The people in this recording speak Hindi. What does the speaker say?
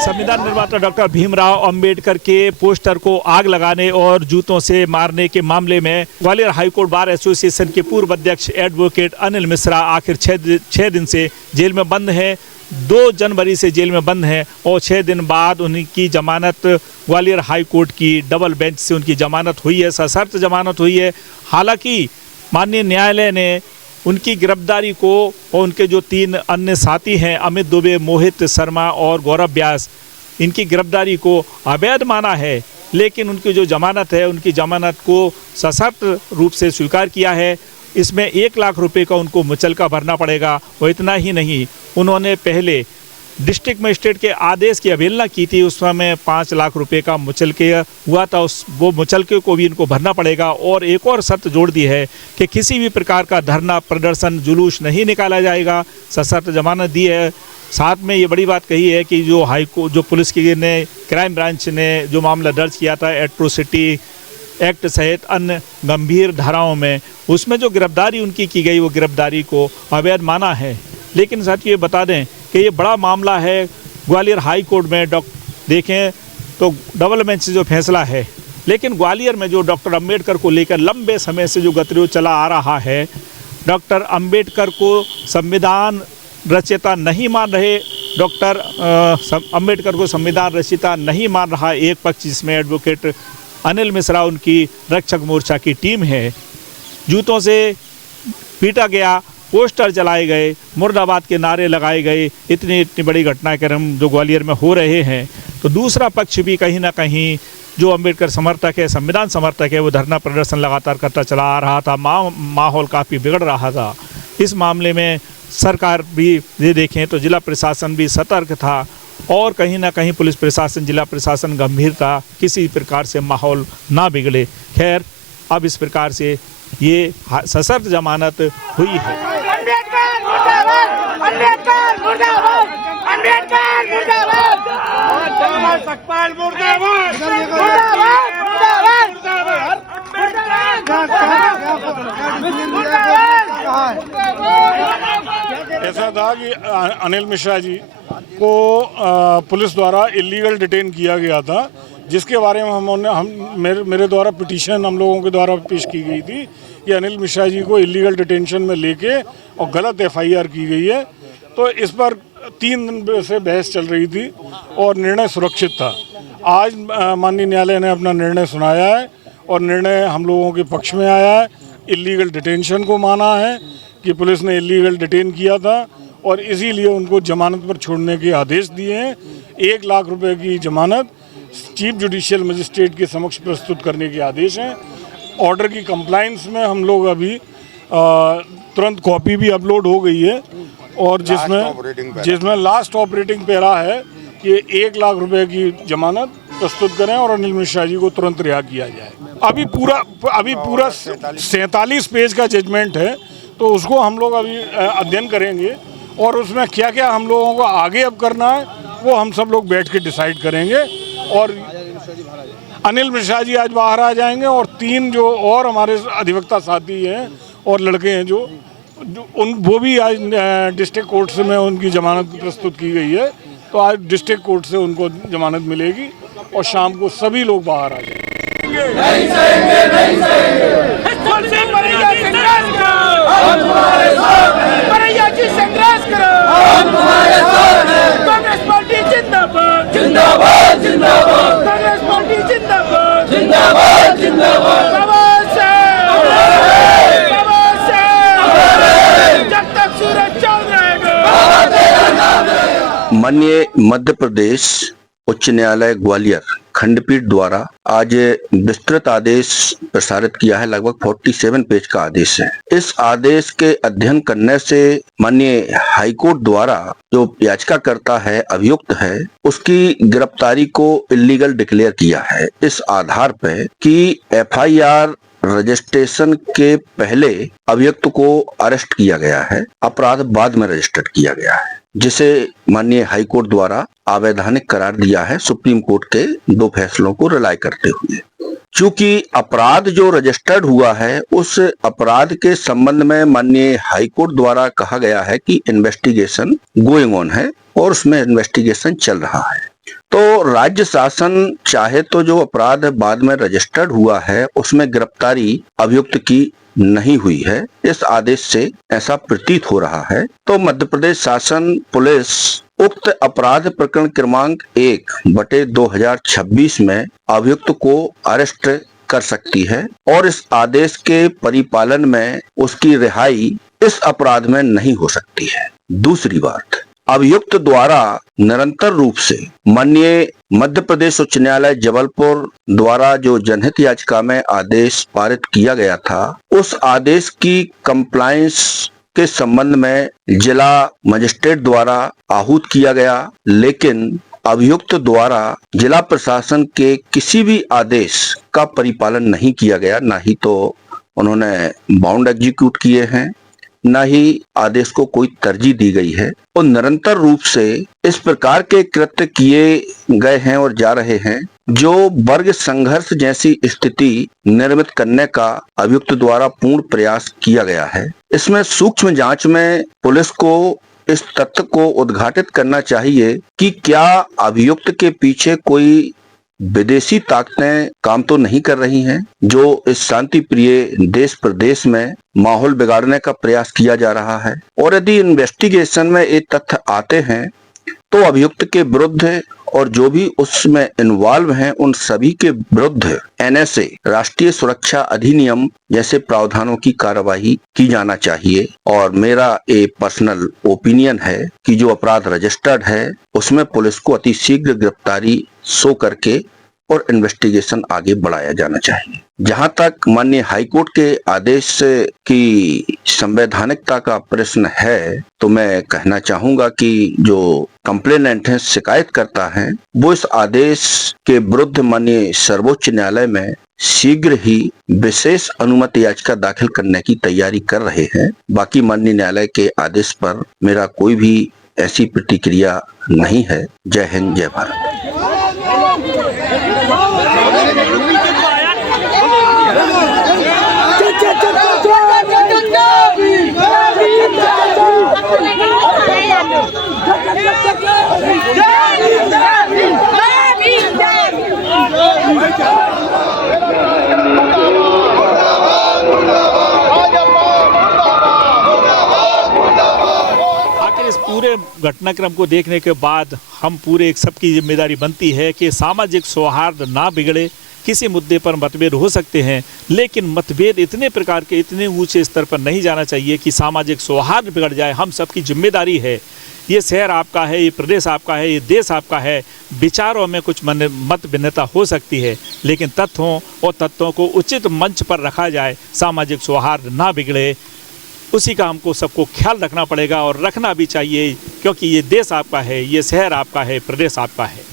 संविधान निर्माता डॉक्टर भीमराव अंबेडकर के पोस्टर को आग लगाने और जूतों से मारने के मामले में ग्वालियर हाईकोर्ट बार एसोसिएशन के पूर्व अध्यक्ष एडवोकेट अनिल मिश्रा आखिर 6 दिन से जेल में बंद हैं। 2 जनवरी से जेल में बंद हैं और 6 दिन बाद उनकी जमानत ग्वालियर हाईकोर्ट की डबल बेंच से उनकी जमानत हुई है, सशर्त जमानत हुई है। हालांकि माननीय न्यायालय ने उनकी गिरफ्तारी को और उनके जो 3 अन्य साथी हैं अमित दुबे, मोहित शर्मा और गौरव व्यास, इनकी गिरफ्तारी को अवैध माना है। लेकिन उनकी जो जमानत है उनकी जमानत को सशर्त रूप से स्वीकार किया है। इसमें 1 लाख रुपए का उनको मुचलका भरना पड़ेगा। और इतना ही नहीं, उन्होंने पहले डिस्ट्रिक्ट मजिस्ट्रेट के आदेश की अवहेलना की थी, उस समय 5 लाख रुपए का मुचलके हुआ था, वो मुचलके को भी इनको भरना पड़ेगा। और एक और शर्त जोड़ दी है कि किसी भी प्रकार का धरना, प्रदर्शन, जुलूस नहीं निकाला जाएगा। सशर्त जमानत दी है। साथ में ये बड़ी बात कही है कि जो हाईकोर्ट, जो पुलिस की ने, क्राइम ब्रांच ने जो मामला दर्ज किया था एट्रोसिटी एक्ट सहित अन्य गंभीर धाराओं में, उसमें जो गिरफ्तारी उनकी की गई वो गिरफ्तारी को अवैध माना है। लेकिन साथियों ये बता दें कि ये बड़ा मामला है ग्वालियर हाई कोर्ट में। देखें तो डबल बेंच से जो फैसला है, लेकिन ग्वालियर में जो डॉक्टर अंबेडकर को लेकर लंबे समय से जो गतिरोध चला आ रहा है, डॉक्टर अंबेडकर को संविधान रचयिता नहीं मान रहे, डॉक्टर अंबेडकर को संविधान रचयिता नहीं मान रहा एक पक्ष, जिसमें एडवोकेट अनिल मिश्रा उनकी रक्षक मोर्चा की टीम है। जूतों से पीटा गया, पोस्टर जलाए गए, मुर्दाबाद के नारे लगाए गए, इतनी बड़ी घटनाक्रम जो ग्वालियर में हो रहे हैं। तो दूसरा पक्ष भी कहीं ना कहीं जो अंबेडकर समर्थक है, संविधान समर्थक है, वो धरना प्रदर्शन लगातार करता चला आ रहा था। माहौल काफ़ी बिगड़ रहा था। इस मामले में सरकार भी ये देखें तो जिला प्रशासन भी सतर्क था और कहीं ना कहीं पुलिस प्रशासन, जिला प्रशासन गंभीर था, किसी प्रकार से माहौल ना बिगड़े। खैर, अब इस प्रकार से ये सशर्त जमानत हुई है। अंबेडकर मुर्दाबाद, अंबेडकर मुर्दाबाद, अंबेडकर मुर्दाबाद, सतपाल मुर्दाबाद, मुर्दाबाद, ऐसा था कि अनिल मिश्रा जी को पुलिस द्वारा इलीगल डिटेन किया गया था, जिसके बारे में मेरे द्वारा पिटीशन हम लोगों के द्वारा पेश की गई थी कि अनिल मिश्रा जी को इलीगल डिटेंशन में लेके और गलत एफआईआर की गई है। तो इस पर 3 दिन से बहस चल रही थी और निर्णय सुरक्षित था। आज माननीय न्यायालय ने अपना निर्णय सुनाया है और निर्णय हम लोगों के पक्ष में आया है। इलीगल डिटेंशन को माना है कि पुलिस ने इलीगल डिटेन किया था और इसीलिए उनको जमानत पर छोड़ने के आदेश दिए हैं। 1 लाख रुपए की जमानत चीफ जुडिशियल मजिस्ट्रेट के समक्ष प्रस्तुत करने के आदेश हैं। ऑर्डर की कंप्लायंस में हम लोग अभी तुरंत कॉपी भी अपलोड हो गई है और जिसमें लास्ट ऑपरेटिंग पैरा है कि 1 लाख रुपए की जमानत प्रस्तुत करें और अनिल मिश्रा जी को तुरंत रिहा किया जाए। अभी पूरा 47 पेज का जजमेंट है, तो उसको हम लोग अभी अध्ययन करेंगे और उसमें क्या क्या हम लोगों को आगे अब करना है वो हम सब लोग बैठ के डिसाइड करेंगे। और अनिल मिश्रा जी आज बाहर आ जाएंगे और 3 जो और हमारे अधिवक्ता साथी हैं और लड़के हैं जो वो भी आज डिस्ट्रिक्ट कोर्ट से में उनकी जमानत प्रस्तुत की गई है, तो आज डिस्ट्रिक्ट कोर्ट से उनको जमानत मिलेगी और शाम को सभी लोग बाहर आ जाएंगे। नहीं सहेंगे, नहीं सहेंगे। कांग्रेस पार्टी जिंदाबाद, जिंदाबाद, जिंदाबाद। कांग्रेस पार्टी जिंदाबाद, जिंदाबाद, जिंदाबाद। जब तक सूरज चांद रहेगा। माननीय मध्य प्रदेश उच्च न्यायालय ग्वालियर खंडपीठ द्वारा आज विस्तृत आदेश प्रसारित किया है। लगभग 47 पेज का आदेश है। इस आदेश के अध्ययन करने से माननीय हाईकोर्ट द्वारा जो याचिकाकर्ता है, अभियुक्त है, उसकी गिरफ्तारी को इलीगल डिक्लेयर किया है इस आधार पर कि एफआईआर रजिस्ट्रेशन के पहले अभियुक्त को अरेस्ट किया गया है, अपराध बाद में रजिस्टर्ड किया गया है, जिसे माननीय हाईकोर्ट द्वारा अवैधानिक करार दिया है सुप्रीम कोर्ट के 2 फैसलों को रिलाय करते हुए। चूंकि अपराध जो रजिस्टर्ड हुआ है, उस अपराध के संबंध में माननीय हाईकोर्ट द्वारा कहा गया है कि इन्वेस्टिगेशन गोइंग ऑन है और उसमें इन्वेस्टिगेशन चल रहा है। तो राज्य शासन चाहे तो जो अपराध बाद में रजिस्टर्ड हुआ है उसमें गिरफ्तारी अभियुक्त की नहीं हुई है, इस आदेश से ऐसा प्रतीत हो रहा है। तो मध्य प्रदेश शासन पुलिस उक्त अपराध प्रकरण क्रमांक 1/2026 में अभियुक्त को अरेस्ट कर सकती है और इस आदेश के परिपालन में उसकी रिहाई इस अपराध में नहीं हो सकती है। दूसरी बात, अभियुक्त द्वारा निरंतर रूप से माननीय मध्य प्रदेश उच्च न्यायालय जबलपुर द्वारा जो जनहित याचिका में आदेश पारित किया गया था, उस आदेश की कंप्लायंस के संबंध में जिला मजिस्ट्रेट द्वारा आहूत किया गया, लेकिन अभियुक्त द्वारा जिला प्रशासन के किसी भी आदेश का परिपालन नहीं किया गया। ना ही तो उन्होंने बाउंड एग्जीक्यूट किए हैं, न ही आदेश को कोई तरजीह दी गई है और निरंतर रूप से इस प्रकार के कृत्य किए गए हैं और जा रहे हैं जो वर्ग संघर्ष जैसी स्थिति निर्मित करने का अभियुक्त द्वारा पूर्ण प्रयास किया गया है। इसमें सूक्ष्म जांच में पुलिस को इस तथ्य को उद्घाटित करना चाहिए कि क्या अभियुक्त के पीछे कोई विदेशी ताकतें काम तो नहीं कर रही हैं जो इस शांति प्रिय देश प्रदेश में माहौल बिगाड़ने का प्रयास किया जा रहा है। और यदि इन्वेस्टिगेशन में ये तथ्य आते हैं तो अभियुक्त के विरुद्ध और जो भी उसमें इन्वॉल्व हैं उन सभी के विरुद्ध NSA राष्ट्रीय सुरक्षा अधिनियम जैसे प्रावधानों की कार्यवाही की जाना चाहिए। और मेरा एक पर्सनल ओपिनियन है कि जो अपराध रजिस्टर्ड है उसमें पुलिस को अति शीघ्र गिरफ्तारी शो करके और इन्वेस्टिगेशन आगे बढ़ाया जाना चाहिए। जहां तक माननीय हाईकोर्ट के आदेश की संवैधानिकता का प्रश्न है तो मैं कहना चाहूंगा कि जो कंप्लेनेंट है, शिकायत करता है, वो इस आदेश के विरुद्ध माननीय सर्वोच्च न्यायालय में शीघ्र ही विशेष अनुमति याचिका दाखिल करने की तैयारी कर रहे हैं। बाकी माननीय न्यायालय के आदेश पर मेरा कोई भी ऐसी प्रतिक्रिया नहीं है। जय हिंद, जय भारत। आखिर इस पूरे घटनाक्रम को देखने के बाद हम पूरे एक सबकी जिम्मेदारी बनती है कि सामाजिक सौहार्द ना बिगड़े। किसी मुद्दे पर मतभेद हो सकते हैं, लेकिन मतभेद इतने प्रकार के इतने ऊंचे स्तर पर नहीं जाना चाहिए कि सामाजिक सौहार्द बिगड़ जाए। हम सबकी जिम्मेदारी है। ये शहर आपका है, ये प्रदेश आपका है, ये देश आपका है। विचारों में कुछ मत भिन्नता हो सकती है, लेकिन तथ्यों को उचित मंच पर रखा जाए, सामाजिक सौहार्द ना बिगड़े, उसी का हमको सबको ख्याल रखना पड़ेगा और रखना भी चाहिए, क्योंकि ये देश आपका है, ये शहर आपका है, प्रदेश आपका है।